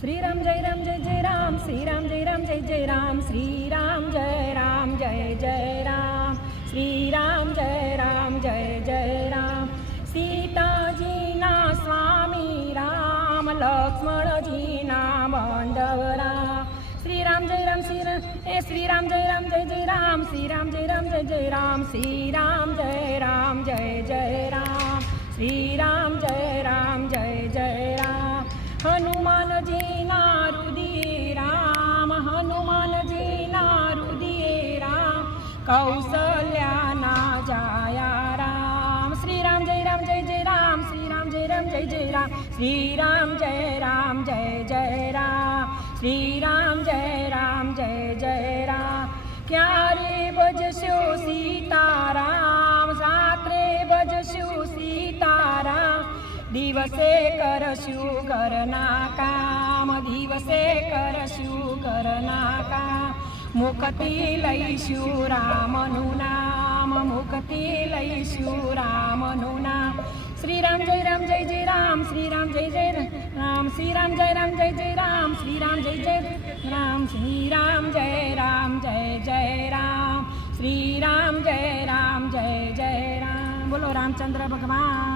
श्रीराम जय राम जय जय राम, श्रीराम जय राम जय जय राम, श्रीराम जय राम जय जय राम, श्रीराम जय राम जय जय राम। सीताजीना स्वामी राम, लक्ष्मणजीना बांधव राम। श्रीराम जय राम श्रीराम जय राम जय जय राम, श्रीराम जय राम जय जय राम, श्रीराम जय राम जय जय राम, श्रीराम जय राम जय जय राम। हनुमान जी ना हृदय राम, हनुमान जी ना हृदय राम, कौसल्या ना जाया राम। श्रीराम जय राम जय जय राम, श्रीराम जय राम जय जय राम, श्रीराम जय राम जय जय राम, श्रीराम जय राम जय जय राम। क्यारे बजशो सीताराम, सात्रे बजशो सीताराम, दिवसे करशु घરના કામ, દિવસે કરશું ઘરના કામ। મુખથી લઈશું રામનું નામ, મુખથી લઈશું રામનું નામ। શ્રીરામ જય રામ જય જય રામ, શ્રીરામ જય જય રામ, શ્રીરામ જય રામ જય જય રામ, શ્રીરામ જય જય રામ, શ્રીરામ જય રામ જય જય રામ, શ્રીરામ જય રામ જય જય રામ। બોલો રામચંદ્ર ભગવાન।